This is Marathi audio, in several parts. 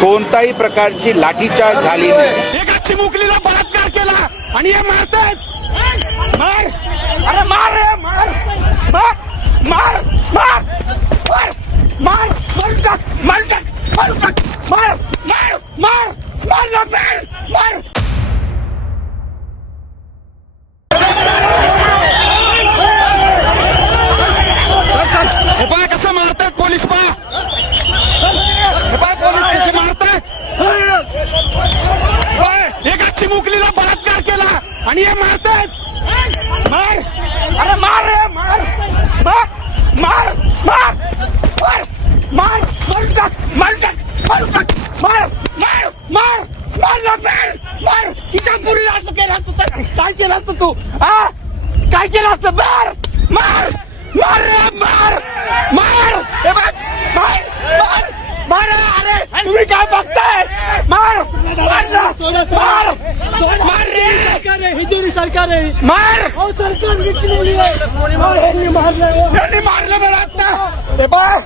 कोणताही प्रकारची लाठीचार्ज झाली नाही. एका चिमुकलीला बलात्कार केला आणि हे मारतात. मार, अरे मार रे, मार मार मार मार मार मार मार टाक, मार टाक, मार टाक, मार मार मार मार ना, मार मार. हे पहा कसं मारतात पोलीस, पहा हे पहा पोलीस कसे मारतात. एका चिमुकलीला बलात्कार केला आणि हे मारतात. मार, अरे मार रे, मार मार मार मार मार मार मार टाक, मार टाक, मार टाक, मार मार मार मार ना, मार मार. किती पुरीला असं केलं असतं, काय केलं असतं तू, हा काय केलं असतं. मार मार मार रे, मार मार. हे बघ, मार मार मार. अरे तुम्ही काय बघताय. मार मार ना, मार मार रे. सरकार आहे, हिजोरी सरकार आहे. मार, हो सरकार विकलेली आहे. यांनी मारलं बरं आता. हे बघ,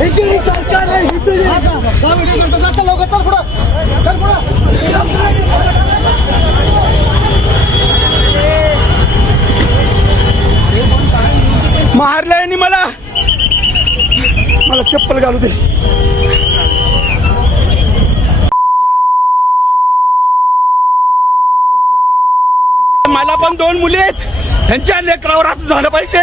हिजोरी सरकार आहे, हिजोरी. चल लवकर, चल पुढं, चल पुढं. मारलंय आणि मला चप्पल घालू दे. मला पण 2 मुली आहेत, त्यांच्या लेकरावर असं झालं पाहिजे.